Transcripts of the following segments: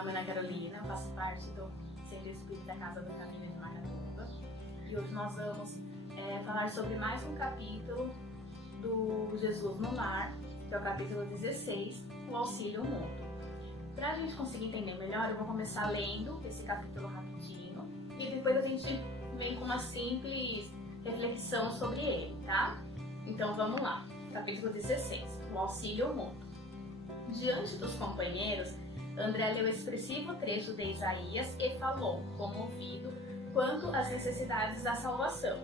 nome é Ana Carolina, eu faço parte do Centro Espírita Casa do Caminho de Macatuba. E hoje nós vamos falar sobre mais um capítulo do Jesus no Lar, que é o capítulo 16, o auxílio mútuo. Para a gente conseguir entender melhor, eu vou começar lendo esse capítulo rapidinho e depois a gente vem com uma simples reflexão sobre ele, tá? Então vamos lá, capítulo 16, o auxílio mútuo. Diante dos companheiros, André leu o expressivo trecho de Isaías e falou, comovido, quanto às necessidades da salvação.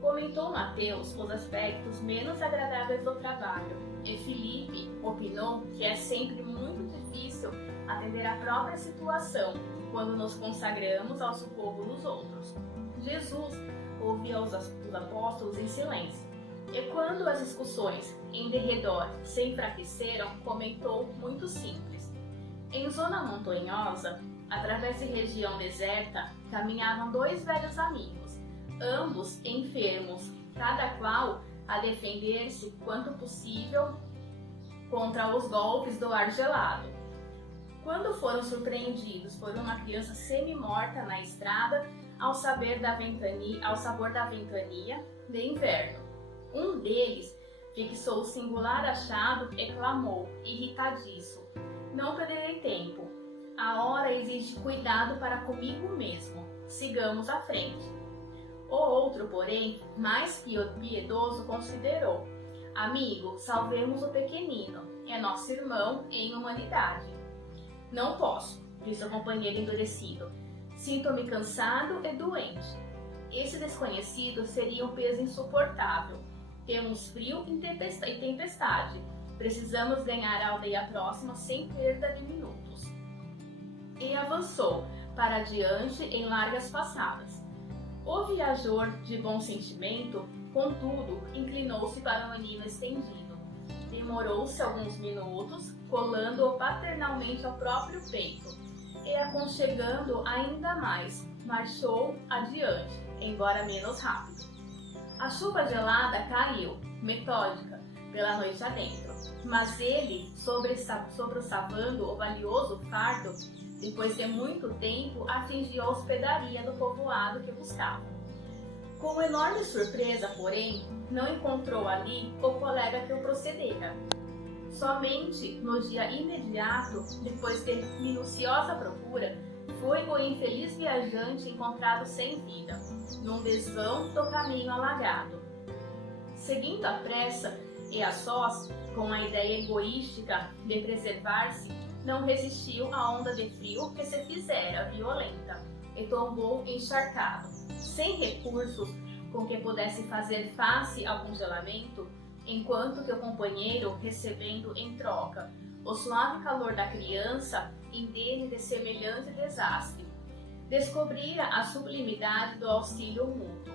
Comentou Mateus os aspectos menos agradáveis do trabalho, e Filipe opinou que é sempre muito difícil atender à própria situação quando nos consagramos ao socorro dos outros. Jesus ouvia os apóstolos em silêncio, e quando as discussões em derredor se enfraqueceram, comentou muito simples. Em zona montanhosa, através de região deserta, caminhavam dois velhos amigos, ambos enfermos, cada qual a defender-se quanto possível contra os golpes do ar gelado. Quando foram surpreendidos por uma criança semi-morta na estrada, ao sabor da ventania de inverno, um deles fixou o singular achado e clamou, irritadiço: "Não perderei tempo. A hora exige cuidado para comigo mesmo. Sigamos à frente." O outro, porém, mais piedoso, considerou: "Amigo, salvemos o pequenino. É nosso irmão em humanidade." "Não posso," disse o companheiro endurecido. "Sinto-me cansado e doente. Esse desconhecido seria um peso insuportável. Temos frio e tempestade. Precisamos ganhar a aldeia próxima sem perda de minutos." E avançou para adiante em largas passadas. O viajor de bom sentimento, contudo, inclinou-se para o menino estendido. Demorou-se alguns minutos, colando-o paternalmente ao próprio peito, e aconchegando ainda mais, marchou adiante, embora menos rápido. A chuva gelada caiu, metódica, pela noite adentro, mas ele, sobressalvando o valioso fardo, depois de muito tempo, atingiu a hospedaria do povoado que buscava. Com enorme surpresa, porém, não encontrou ali o colega que o procedera. Somente no dia imediato, depois de minuciosa procura, foi o infeliz viajante encontrado sem vida, num desvão do caminho alagado. Seguindo à pressa e a sós, com a ideia egoística de preservar-se, não resistiu à onda de frio que se fizera violenta e tombou encharcado. Sem recursos com que pudesse fazer face ao congelamento, enquanto que o companheiro, recebendo em troca o suave calor da criança, indene de semelhante desastre, descobrira a sublimidade do auxílio mútuo.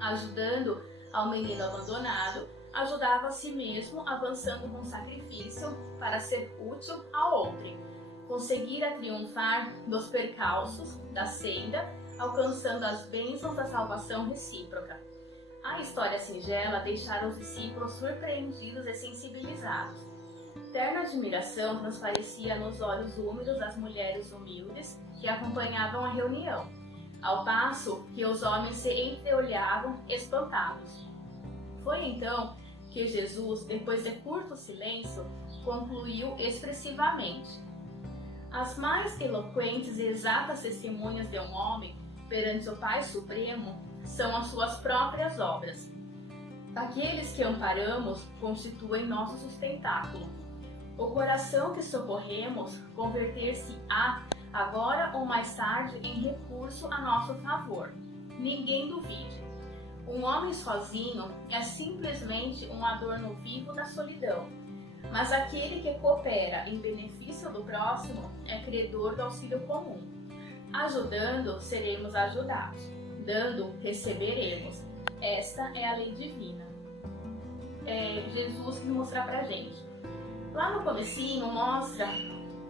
Ajudando ao menino abandonado, ajudava a si mesmo, avançando com sacrifício para ser útil a outrem. Conseguira triunfar dos percalços da senda, alcançando as bênçãos da salvação recíproca. A história singela deixara os discípulos surpreendidos e sensibilizados. Terna admiração transparecia nos olhos úmidos das mulheres humildes que acompanhavam a reunião, ao passo que os homens se entreolhavam espantados. Foi então que Jesus, depois de curto silêncio, concluiu expressivamente: "As mais eloquentes e exatas testemunhas de um homem perante o Pai Supremo são as suas próprias obras. Aqueles que amparamos constituem nosso sustentáculo. O coração que socorremos converter-se-á, agora ou mais tarde, em recurso a nosso favor. Ninguém duvide. Um homem sozinho é simplesmente um adorno vivo da solidão, mas aquele que coopera em benefício do próximo é credor do auxílio comum. Ajudando, seremos ajudados. Dando, receberemos. Esta é a lei divina." Jesus que mostra pra gente. Lá no comecinho mostra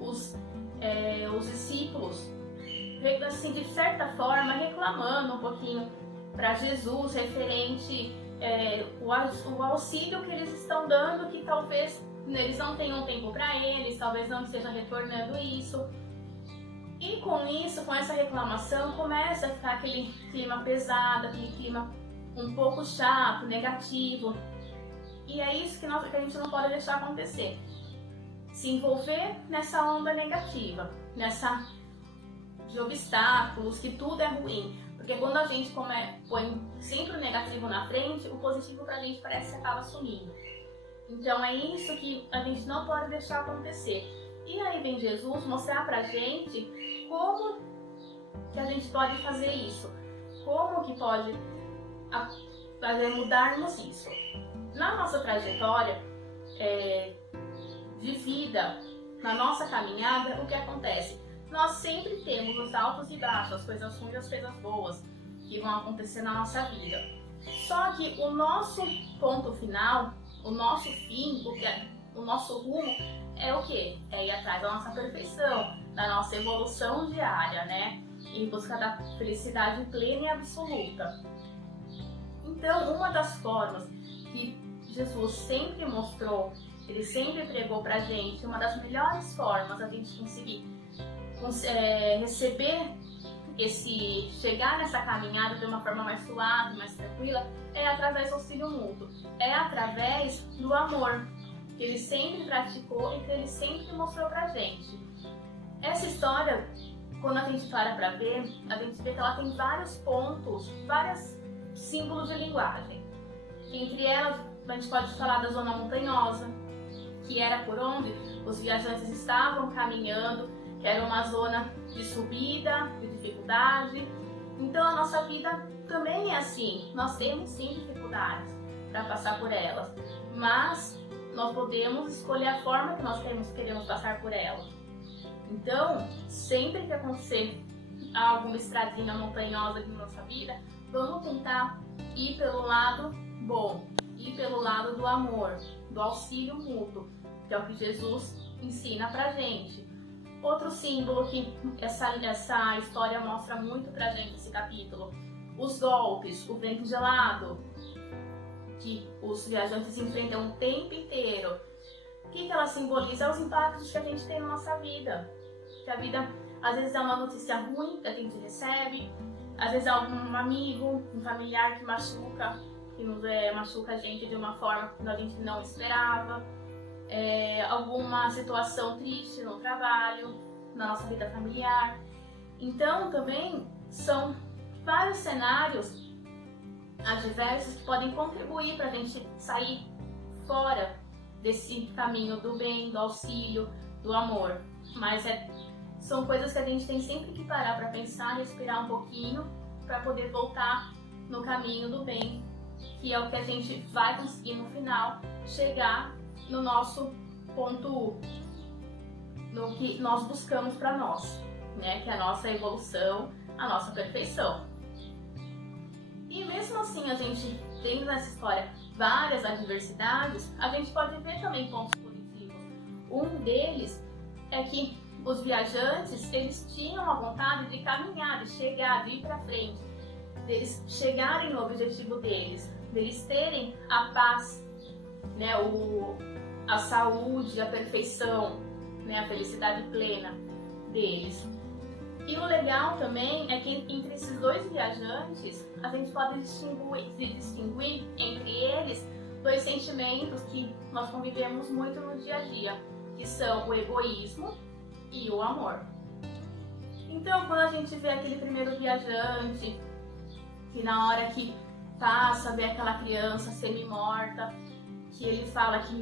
os discípulos, assim, de certa forma, reclamando um pouquinho para Jesus referente o auxílio que eles estão dando, que talvez eles não tenham tempo para eles, talvez não estejam retornando isso. E com isso, com essa reclamação, começa a ficar aquele clima pesado, aquele clima um pouco chato, negativo. E é isso que a gente não pode deixar acontecer. Se envolver nessa onda negativa, nessa de obstáculos, que tudo é ruim. Porque quando a gente põe sempre o negativo na frente, o positivo pra gente parece que acaba sumindo. Então é isso que a gente não pode deixar acontecer. E aí vem Jesus mostrar pra gente como que a gente pode fazer isso. Como que pode fazer mudarmos isso. Na nossa trajetória de vida, na nossa caminhada, o que acontece? Nós sempre temos os altos e baixos, as coisas ruins e as coisas boas que vão acontecer na nossa vida. Só que o nosso ponto final, o nosso fim, o nosso rumo é o quê? É ir atrás da nossa perfeição, da nossa evolução diária, né? Em busca da felicidade plena e absoluta. Então, uma das formas que Jesus sempre mostrou, ele sempre pregou pra gente, uma das melhores formas a gente conseguir receber chegar nessa caminhada de uma forma mais suave, mais tranquila, é através do auxílio mútuo, é através do amor que ele sempre praticou e que ele sempre mostrou pra gente. Essa história, quando a gente para pra ver, a gente vê que ela tem vários pontos, vários símbolos de linguagem. Entre elas, a gente pode falar da zona montanhosa, que era por onde os viajantes estavam caminhando, que era uma zona de subida, de dificuldade. Então a nossa vida também é assim, nós temos sim dificuldades para passar por elas, mas nós podemos escolher a forma que nós queremos passar por elas. Então, sempre que acontecer alguma estradinha montanhosa na nossa vida, vamos tentar ir pelo lado bom, ir pelo lado do amor, do auxílio mútuo, que é o que Jesus ensina pra gente. Outro símbolo que essa história mostra muito pra gente, esse capítulo, os golpes, o vento gelado, que os viajantes enfrentam o tempo inteiro. O que ela simboliza? Os impactos que a gente tem na nossa vida. Que a vida, às vezes, é uma notícia ruim que a gente recebe, às vezes é um amigo, um familiar que machuca a gente de uma forma que a gente não esperava. Alguma situação triste no trabalho, na nossa vida familiar. Então, também são vários cenários adversos que podem contribuir para a gente sair fora desse caminho do bem, do auxílio, do amor. Mas são coisas que a gente tem sempre que parar para pensar, respirar um pouquinho, para poder voltar no caminho do bem, que é o que a gente vai conseguir no final chegar no nosso ponto, no que nós buscamos para nós, né? Que é a nossa evolução, a nossa perfeição. E mesmo assim, a gente tendo nessa história várias adversidades, a gente pode ver também pontos positivos. Um deles é que os viajantes, eles tinham a vontade de caminhar, de chegar, de ir para frente, deles chegarem no objetivo deles terem a paz, né? A saúde, a perfeição, né? A felicidade plena deles. E o legal também é que entre esses dois viajantes, a gente pode distinguir entre eles dois sentimentos que nós convivemos muito no dia a dia, que são o egoísmo e o amor. Então, quando a gente vê aquele primeiro viajante, que na hora que passa, vê aquela criança semi-morta, que ele fala que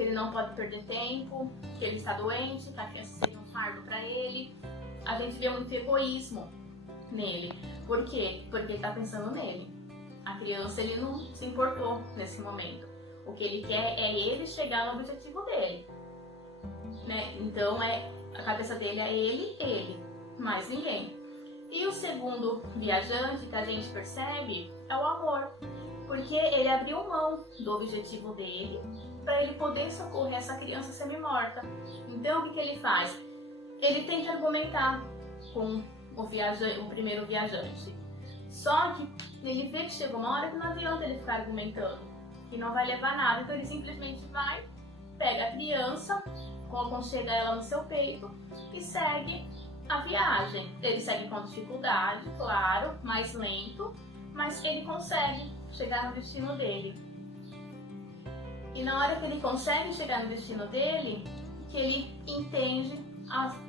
ele não pode perder tempo, que ele está doente, que a criança seria um fardo para ele, a gente vê muito egoísmo nele. Por quê? Porque ele está pensando nele. A criança, ele não se importou nesse momento. O que ele quer é ele chegar no objetivo dele, né? Então, a cabeça dele é ele, mais ninguém. E o segundo viajante que a gente percebe é o amor, porque ele abriu mão do objetivo dele para ele poder socorrer essa criança semi-morta. Então, o que ele faz? Ele tem que argumentar com o primeiro viajante. Só que ele vê que chegou uma hora que não adianta ele ficar argumentando, que não vai levar nada. Então ele simplesmente vai, pega a criança, aconchega ela no seu peito e segue a viagem. Ele segue com dificuldade, claro, mais lento, mas ele consegue chegar no destino dele. E na hora que ele consegue chegar no destino dele, que ele entende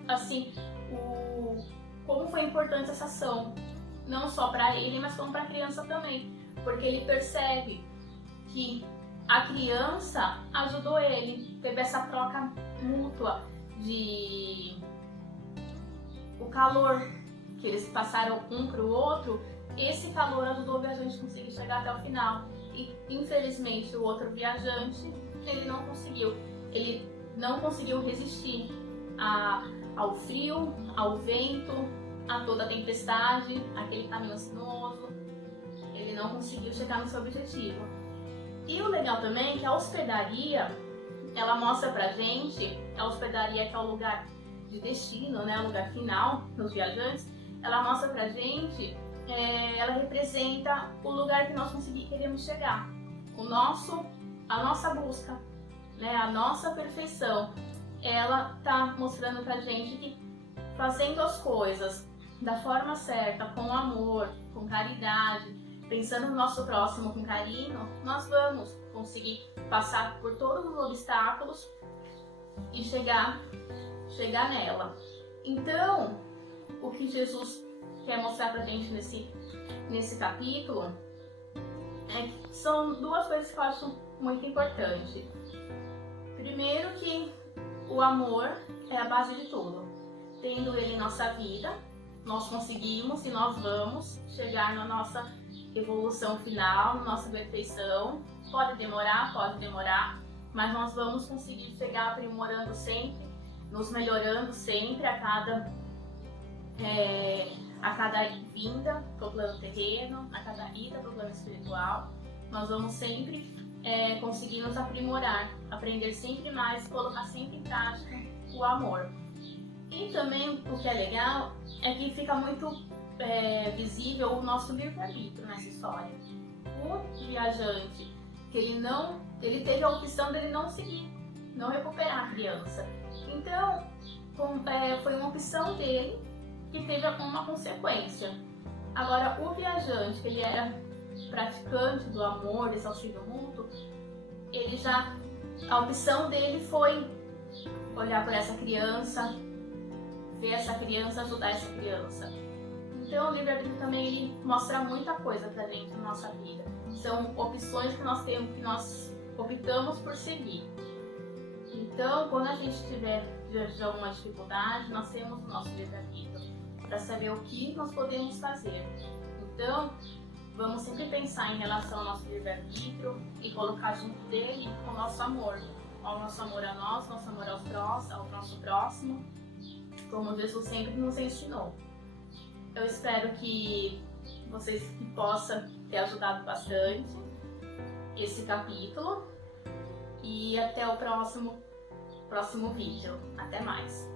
assim como foi importante essa ação, não só para ele, mas como para a criança também, porque ele percebe que a criança ajudou ele, teve essa troca mútua de o calor que eles passaram um para o outro. Esse calor ajudou o viajante a conseguir chegar até o final. E infelizmente o outro viajante, ele não conseguiu resistir ao frio, ao vento, a toda a tempestade, aquele caminho sinuoso. Ele não conseguiu chegar no seu objetivo. E o legal também é que a hospedaria, ela mostra pra gente, a hospedaria que é o lugar de destino, né, o lugar final dos viajantes, ela mostra pra gente, ela representa o lugar que nós queremos chegar, a nossa busca, né, a nossa perfeição. Ela tá mostrando pra gente que fazendo as coisas da forma certa, com amor, com caridade, pensando no nosso próximo com carinho, nós vamos conseguir passar por todos os obstáculos e chegar nela. Então, o que Jesus quer mostrar pra gente nesse capítulo são duas coisas que eu acho muito importantes. Primeiro, que o amor é a base de tudo. Tendo ele em nossa vida, nós conseguimos e nós vamos chegar na nossa evolução final, na nossa perfeição. Pode demorar, mas nós vamos conseguir chegar aprimorando sempre, nos melhorando sempre a cada vinda para o plano terreno, a cada ida para o plano espiritual. Nós vamos sempre conseguir nos aprimorar, aprender sempre mais, colocar sempre em prática o amor. E também o que é legal é que fica muito visível o nosso livre-arbítrio nessa história. O viajante, que ele teve a opção dele não seguir, não recuperar a criança. Então, foi uma opção dele que teve uma consequência. Agora, o viajante, que ele era praticante do amor, desse auxílio mútuo, a opção dele foi olhar por essa criança, ver essa criança, ajudar essa criança. Então, o livre-arbítrio também ele mostra muita coisa pra gente na nossa vida. São opções que nós temos, que nós optamos por seguir. Então, quando a gente tiver diante de alguma dificuldade, nós temos o nosso livre-arbítrio para saber o que nós podemos fazer. Então, vamos sempre pensar em relação ao nosso livre-arbítrio e colocar junto dele o nosso amor. O nosso amor a nós, nosso amor ao nosso próximo, como Jesus sempre nos ensinou. Eu espero que vocês possam ter ajudado bastante esse capítulo e até o próximo vídeo. Até mais!